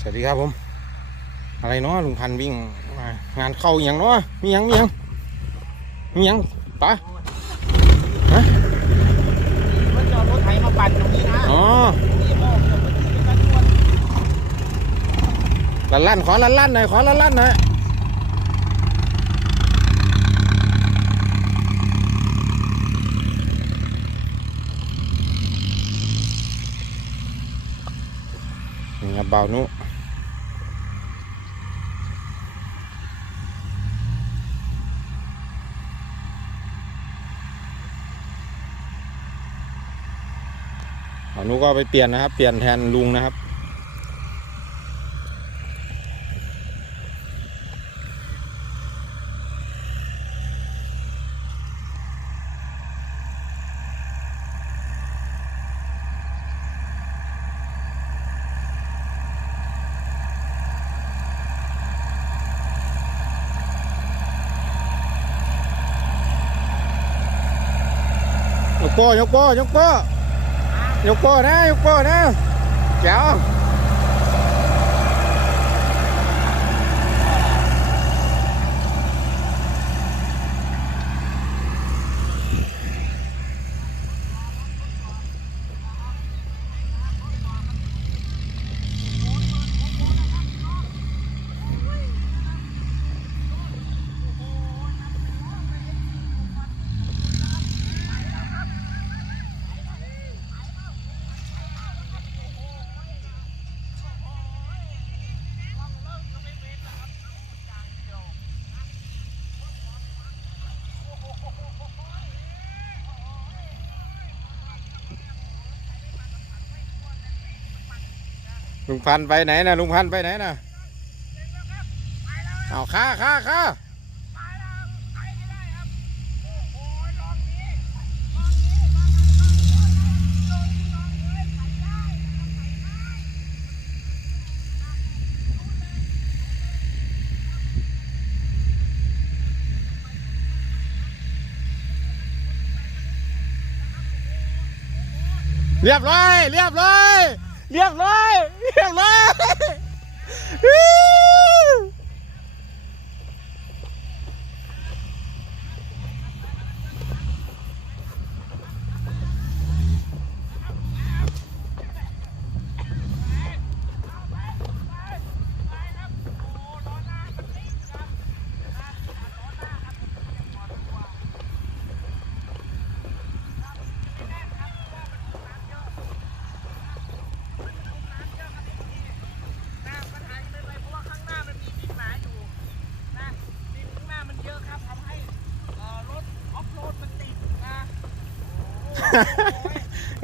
สวัสดีครับผม อะไรเนาะลุงพันธุ์วิ่งมางานเข้าอหย่างเนาะมีหยังมีหยังมีหยังปะมันจอดรถไถมาปั่นตรงนี้นะอ๋อนี่โม่เดี๋ยวมันจะเป็นการชวนลั่นลั่นขอลั่นลั่นหน่อยขอลั่นลั่นหน่อยนี่ครับเบานุ เบานุก็ไปเปลี่ยนนะครับ เปลี่ยนแทนลุงนะครับยกโป้ยกโป้ ยกโป้นะยกโป้นะเจ้า ลุงพันไปไหนนะลุงพันไปไหนนะเอาข้าข้าข้าเรียบร้อย เรียบร้อย เรียบร้อยเรียบร้อย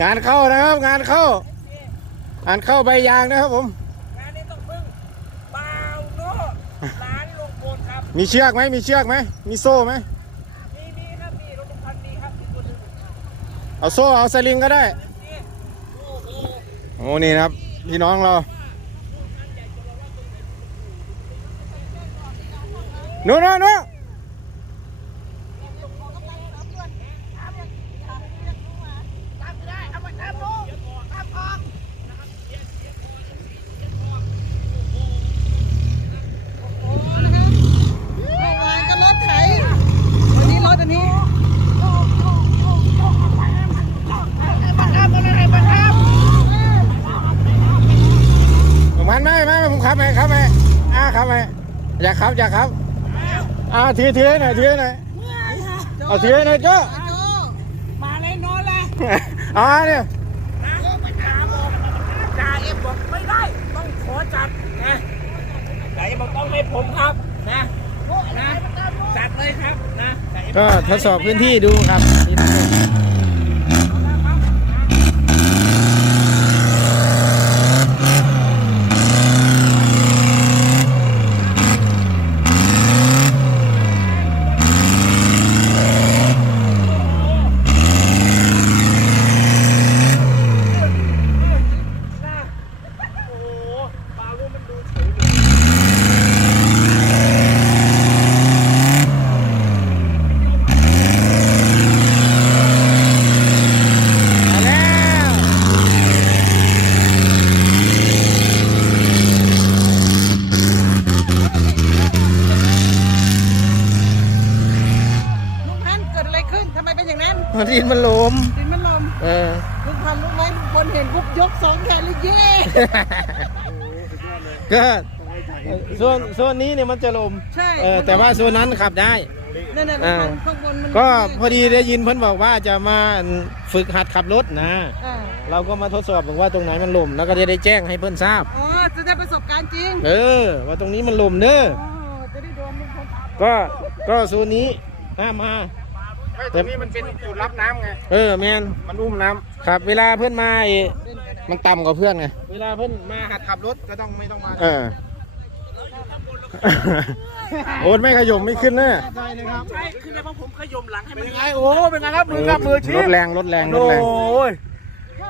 งานเข้านะครับ งานเข้างานเข้าใบยางนะครับผม งานนี้ต้องพึ่งบ่าวโน่ร้านลุงพลครับ มีเชือกไหมมีเชือกไหมมีโซ่ไหมมีมีครับมีรถลุงพันธุ์มีครับมีตัวหนึงเอาโซ่เอาสลิงก็ได้นี่โอ้โหโอ้นี่นะครับพี่น้องเรานู่นนู่นนู่น ตามไม่ได้เอามาตามลุงตามออก เมื่อวานก็รถไถวันนี้รถอันนี้ มาทำอะไรมาทำ ผมมันไม่ไม่ผมขับไหมขับไหมอ่าขับไหม อยากขับอยากขับอ่าถือถือหน่อยถือหน่อยเอาถือหน่อยเจ้าโจมาเลยนอนเลยอ่าเนี่ยนะไปตามบอกจ่าเอ็มบอกไม่ได้ ต้องขอจัดนะจ่าเอ็มบอกต้องให้ผมครับนะนะจัดเลยครับนะจ่าเอ็มก็ทดสอบพื้นที่ดูครับนี่นะครับ ดินมันหลมดินมันลมเออ ลุงพันธุ์รู้ไหมคนเห็นปุ๊บยกสองแขนเลยเย่ก็โซนโซนนี้เนี่ยมันจะลมใช่เออแต่ว่าโซนนั้นขับได้ นั่นน่ะลุงพันธุ์ข้างบนมันก็พอดีได้ยินเพิ่นบอกว่าจะมาฝึกหัดขับรถนะ อ่าเราก็มาทดสอบบอกว่าตรงไหนมันลมแล้วก็จะได้แจ้งให้เพิ่นทราบ อ๋อจะได้ประสบการณ์จริงเออ ว่าตรงนี้มันลมเด้อ อ๋อจะได้โดนลุงพันธุ์ก็ก็โซนนี้ห้ามมา ตรงนี้มันเป็นจุดรับน้ำไง เออแมนมันอุ้มน้ำครับ เวลาเพื่อนมาไอ้มันต่ำกว่าเพื่อนไงเวลาเพื่อนมาหัดขับรถก็ต้องไม่ต้องมาเออ โอนไม่ขยมไม่ขึ้นเนอะใช่คือในเพราะผมขยมหลังให้มันไงโอ้ เป็นไงครับมือกับมือชี้รถแรงรถแรงรถแรงโอ้ย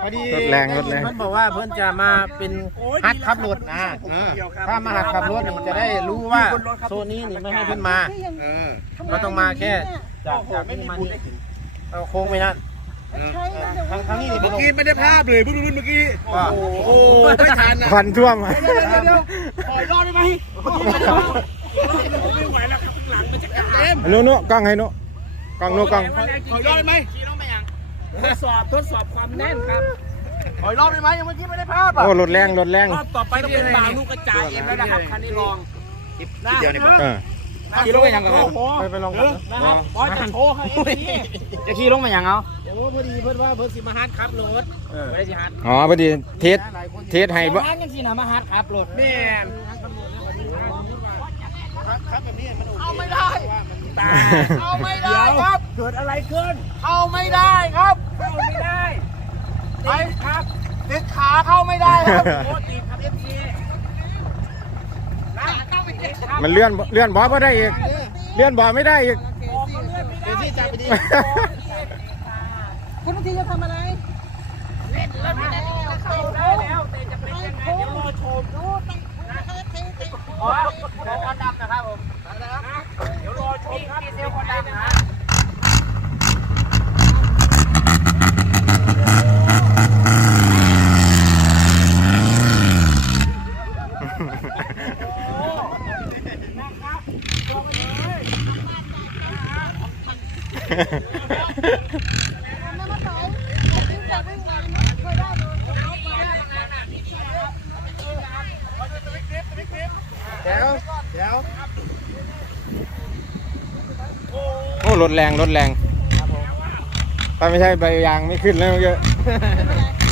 พอดีรถแรงรถแรง เพื่อนบอกว่าเพื่อนจะมาเป็นหัดขับรถนะถ้ามาหัดขับรถเนี่ยมันจะได้รู้ว่าโซนนี้นี่ไม่ให้เพื่อนมาที่ยังก็ต้องมาแค่จากจากนี่มานี่เอาโค้งไปนั่นใช่ยังเดี๋ยวทางทางนี้นี่เมื่อลงกี้ไม่ได้ภาพเลยเพิ่งรู้เมื่อกี้ ว่า โอ้ไม่ทันอะควันท่วมเดี๋ยวเดี๋ยวเดี๋ยวปล่อยรอดได้ไหมไม่ไหวแล้วครับหลังมันจะกระเต็มโน่นโน่กล้องให้โน่กล้องโน่กล้องถอยรอดได้ไหมขี่รถมายัง ทดสอบทดสอบความแน่นครับถอยรอดได้ไหมยังเมื่อกี้ไม่ได้ภาพอะโอ้รถแรงรถแรงรอบต่อไปต้องเป็นบ่าวลูกกระจายเอ็มแล้วนะครับคันนี้ลองนะเออขี่รถไปยังกันไปไปลองเออนะครับบอสจะโชว์ให้เอ็มนี้จะขี่ลงมาอย่างเอาโอ้พอดีเพื่อนว่าเพื่อนสิมาฮัทครับรถไม่ได้สิฮัทอ๋อพอดีเทสเทสให้บ่ร้านยังสีน้ำมาฮัดครับรถแม่เอาไม่ได้ ตายเอาไม่ได้ครับ เกิดอะไรขึ้น เข้าไม่ได้ครับเข้าไม่ได้ติดครับติดขาเข้าไม่ได้ครับโอ้ติดครับเอฟซีนะเข้าไม่ได้ครับมันเลื่อนเลื่อนบอสไม่ได้อีก เลื่อนบอสไม่ได้อีกออกมาเลื่อนไม่ได้เอฟซีจับไปดีคุณบางทีจะทำอะไรเล่นแล้วไม่ได้เข้าได้แล้วแต่จะเป็นยังไงเดี๋ยวรอชมดูตั้งเทเทเทอ๋อเดี๋ยวควันดำนะครับผมเดี๋ยวรอชมครับดีเซลคนดำนะไม่มาต่อยวิ่งจากวิ่งมาเคยได้เลยเดี๋ยวเดี๋ยว โอ้ รถแรงรถแรงถ้าไม่ใช่ใบยางไม่ขึ้นแล้วเมื่อกี้ไม่เป็นไร